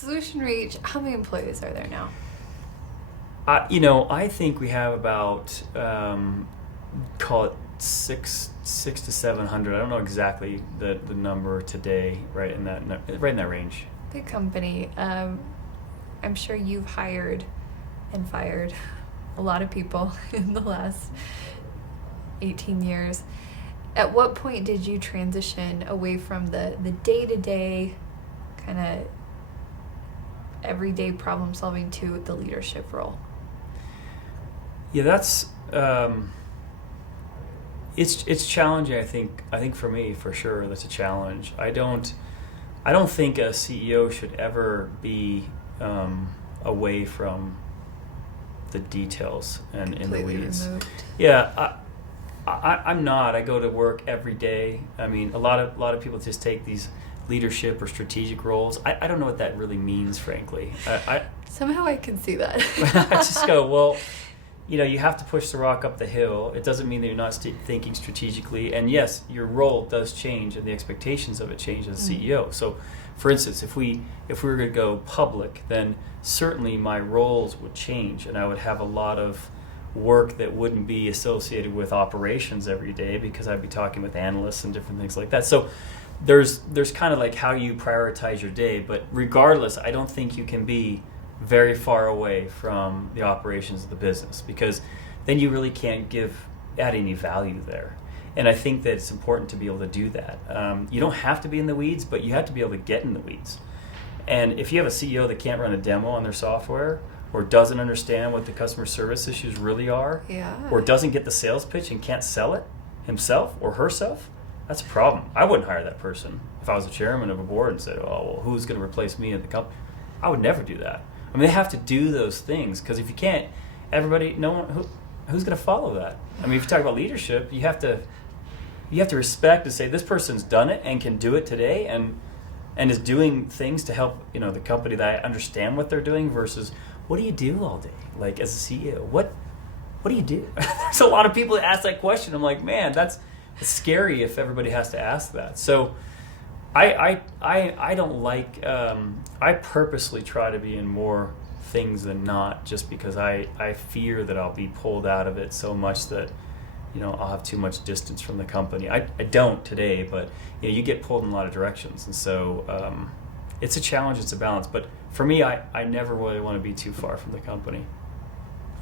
Solutionreach, how many employees are there now? I think we have about, call it six to 700. I don't know exactly the number today, right in that range. Big company. I'm sure you've hired and fired a lot of people in the last 18 years. At what point did you transition away from the day-to-day kind of everyday problem solving to the leadership role? Yeah, that's it's challenging. I think for me, for sure, that's a challenge. I don't think a CEO should ever be away from the details and in the weeds. Removed. Yeah, I'm not. I go to work every day. I mean, a lot of people just take these leadership or strategic roles. I don't know what that really means, frankly. Somehow I can see that. I just go, well, you have to push the rock up the hill. It doesn't mean that you're not thinking strategically. And yes, your role does change, and the expectations of it change as a CEO. So, for instance, if we were going to go public, then certainly my roles would change, and I would have a lot of work that wouldn't be associated with operations every day, because I'd be talking with analysts and different things like that. So there's kind of like how you prioritize your day. But regardless, I don't think you can be very far away from the operations of the business, because then you really can't add any value there. And I think that it's important to be able to do that. You don't have to be in the weeds, but you have to be able to get in the weeds. And if you have a CEO that can't run a demo on their software, or doesn't understand what the customer service issues really are, or doesn't get the sales pitch and can't sell it himself or herself, that's a problem. I wouldn't hire that person if I was the chairman of a board and said, oh, well, who's going to replace me at the company? I would never do that. I mean, they have to do those things, because if you can't, who's going to follow that? I mean, if you talk about leadership, you have to respect and say, this person's done it and can do it today, and is doing things to help the company that I understand what they're doing, versus what do you do all day? Like, as a CEO, what do you do? There's a lot of people that ask that question. I'm like, man, it's scary if everybody has to ask that. So I don't like, I purposely try to be in more things than not, just because I fear that I'll be pulled out of it so much that I'll have too much distance from the company. I don't today, but you get pulled in a lot of directions, and so it's a challenge. It's a balance. But for me, I never really want to be too far from the company.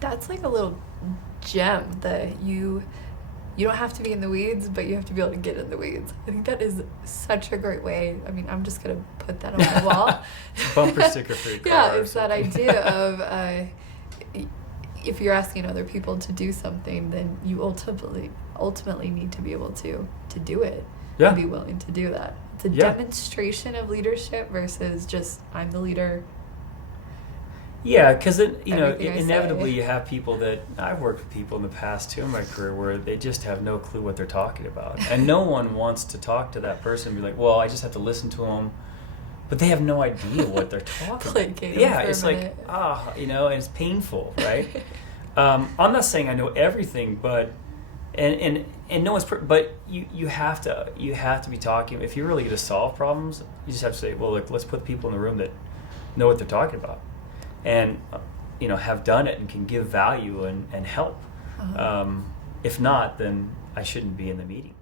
That's like a little gem that you don't have to be in the weeds, but you have to be able to get in the weeds. I think that is such a great way. I mean, I'm just going to put that on my wall. Bumper sticker for your car. Yeah, it's that idea of if you're asking other people to do something, then you ultimately need to be able to do it. Yeah. And be willing to do that. It's a demonstration of leadership versus just, I'm the leader. Yeah, because inevitably you have people that, I've worked with people in the past too in my career, where they just have no clue what they're talking about. And no one wants to talk to that person and be like, well, I just have to listen to them. But they have no idea what they're talking about. Yeah, it's like, and it's painful, right? I'm not saying I know everything, but and no one's, but you have to be talking. If you're really going to solve problems, you just have to say, well, look, let's put people in the room that know what they're talking about, and have done it and can give value and help. If not, then I shouldn't be in the meeting.